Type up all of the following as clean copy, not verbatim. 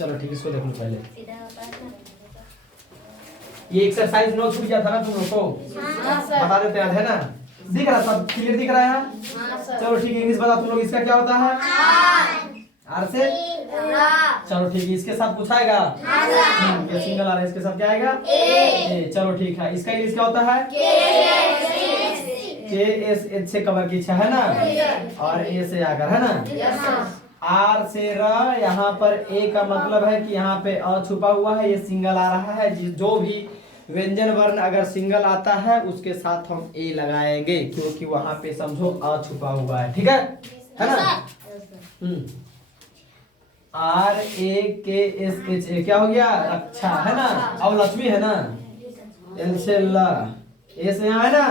चलो ठीक है, इसको देख लो पहले। ये एक्सरसाइज नोट छूट गया था ना तुम लोग को, बता देते हैं, है ना? दिख रहा, सब क्लियर दिख रहा है? चलो ठीक है, इंग्लिश बता तुम लोग, इसका क्या होता है? आर से? चलो ठीक है, इसके साथ पूछाएगा सिंगल आर, इसके साथ क्या आएगा? ए। चलो ठीक है, इसका इंग्लिश क्या होता है? के एस एच से कवर की इच्छा है ना, और ए से आकर, है ना? आर से र, यहाँ पर ए का मतलब है कि यहाँ पे अ छुपा हुआ है, ये सिंगल आ रहा है। जो भी व्यंजन वर्ण अगर सिंगल आता है उसके साथ हम ए लगाएंगे, क्योंकि वहां पे समझो अ छुपा हुआ है, ठीक है ना? R A K S H A क्या हो गया? अच्छा, है ना? अब लक्ष्मी है ना, एल से ल, ए से यहाँ है ना,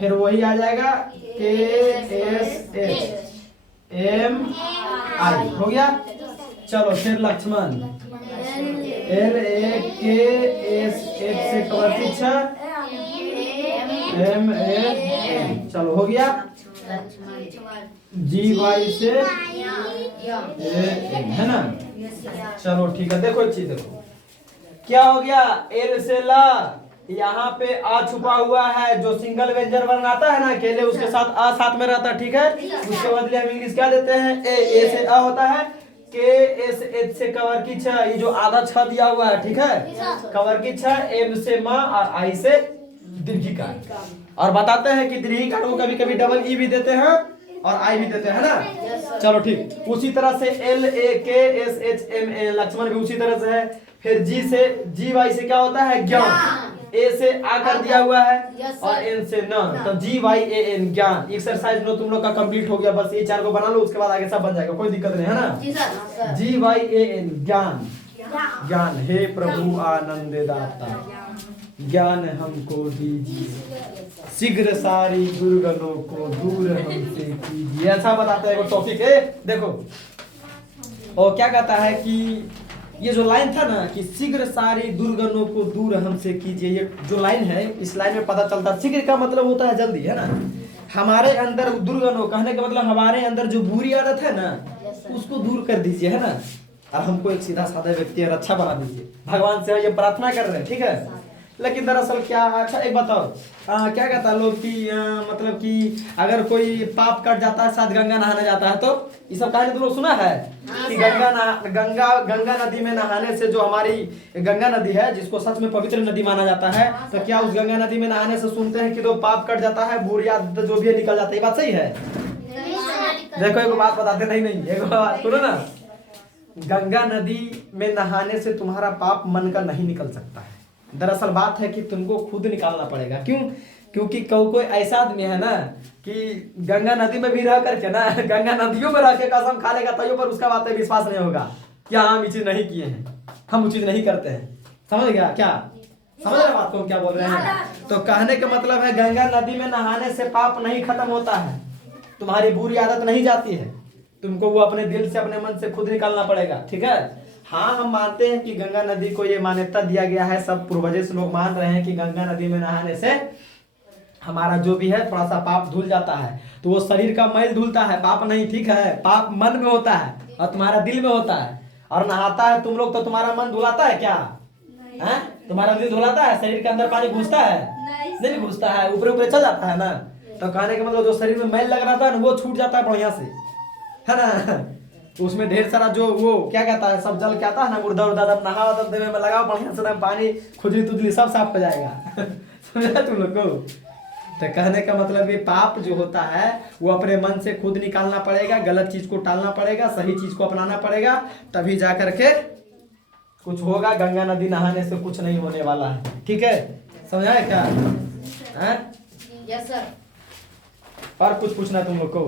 फिर वही आ जाएगा के एस एच एम आई, हो गया। चलो फिर Lakshman, L A K S H से कवर पीछा, एम ए, चलो हो गया। जी वाई से ए, है ना? चलो ठीक है, देखो एक चीज देखो, क्या हो गया? एल से ला, यहाँ पे आ छुपा हुआ है, जो सिंगल व्यंजन वर्ण आता है ना अकेले, उसके साथ आ साथ में रहता है, ठीक है? उसके बदले हम इंग्लिश क्या देते हैं? ए से आ होता है, के एस एच से कवर की छ, ये जो आधा छ दिया हुआ है, ठीक है? कवर की छ, एम से माँ, और आई से दीर्घिकार। और बताते हैं कि दीर्घिकार को कभी कभी डबल ई भी देते हैं और आई भी देते हैं ना। चलो ठीक, उसी तरह से L A K S H M A, Lakshman भी उसी तरह से है। फिर जी वाई से क्या होता है? ज्ञान, ए से आ कर दिया हुआ है, और एन से न, तो जी वाई ए एन, ज्ञान। एक्सरसाइज नो तुम लोग का कंप्लीट हो गया, बस ये 4 को बना लो, उसके बाद आगे सब बन जाएगा, कोई दिक्कत नहीं, है ना? जी वाई ए एन, ज्ञान। ज्ञान, हे प्रभु आनंद दाता, ज्ञान हमको दीजिए, शीघ्र सारी दुर्गणों को दूर हमसे कीजिए। अच्छा बताते हैं, वो टॉपिक है, देखो। और क्या कहता है कि ये जो लाइन था ना कि शीघ्र सारी दुर्गणों को दूर हमसे कीजिए, ये जो लाइन है, इस लाइन में पता चलता है शीघ्र का मतलब होता है जल्दी, है ना? हमारे अंदर दुर्गणों कहने का मतलब हमारे अंदर जो बुरी आदत है ना, उसको दूर कर दीजिए, है ना? और हमको एक सीधा साधा व्यक्ति और अच्छा बना दीजिए, भगवान से ये प्रार्थना कर रहे हैं, ठीक है? लेकिन दरअसल क्या, अच्छा एक बताओ, क्या कहता है लोग कि मतलब कि अगर कोई पाप कट जाता है, साथ गंगा नहाने जाता है, तो ये सब कहानी तुम लोग सुना है कि गंगा नदी में नहाने से, जो हमारी गंगा नदी है जिसको सच में पवित्र नदी माना जाता है, तो क्या उस गंगा नदी में नहाने से सुनते हैं कि तो पाप कट जाता है, बुरी आदत जो भी है निकल जाता है? ये बात सही है? देखो एक बात बताते, नहीं एक बात सुनो ना, गंगा नदी में नहाने से तुम्हारा पाप मन का नहीं निकल सकता है। दरअसल बात है कि तुमको खुद निकालना पड़ेगा। क्यों? क्योंकि कोई ऐसा आदमी है ना कि गंगा नदी में भी रह करके ना, गंगा नदियों में रह के कसम खा लेगा, तैयो पर उसका बात पे विश्वास नहीं होगा कि हम ये चीज नहीं किए हैं, हम वो चीज नहीं करते हैं। समझ गया क्या? समझ रहे बात को क्या बोल रहे हैं? तो कहने का मतलब है गंगा नदी में नहाने से पाप नहीं खत्म होता है, तुम्हारी बुरी आदत नहीं जाती है, तुमको वो अपने दिल से, अपने मन से खुद निकालना पड़ेगा, ठीक है? हाँ, हम मानते हैं कि गंगा नदी को ये मान्यता दिया गया है, सब पूर्वजों से लोग मान रहे हैं कि गंगा नदी में नहाने से हमारा जो भी है थोड़ा सा पाप धुल जाता है, तो वो शरीर का मैल धुलता है, पाप नहीं, ठीक है? पाप मन में होता है और तुम्हारा दिल में होता है, और नहाता है तुम लोग तो तुम्हारा मन धुलाता है क्या? है? तुम्हारा दिल धुलाता है? शरीर के अंदर पानी घुसता है? नहीं घुसता है, ऊपर ऊपर चल जाता है ना। तो कहने का मतलब जो शरीर में मैल लग रहा था वो छूट जाता है बढ़िया से, है ना? उसमें ढेर सारा जो वो क्या कहता है, सब जल क्या आता है ना, मुर्दा उर्दा दम नहा तब देवे में लगाओ बढ़िया से, दम पानी खुजली तुजली सब साफ हो जाएगा। समझा तुम लोग को? तो कहने का मतलब ये पाप जो होता है वो अपने मन से खुद निकालना पड़ेगा, गलत चीज को टालना पड़ेगा, सही चीज को अपनाना पड़ेगा, तभी जा करके कुछ होगा। गंगा नदी नहाने से कुछ नहीं होने वाला है, ठीक है? समझाए क्या? Yes sir. और कुछ पूछना तुम लोग को?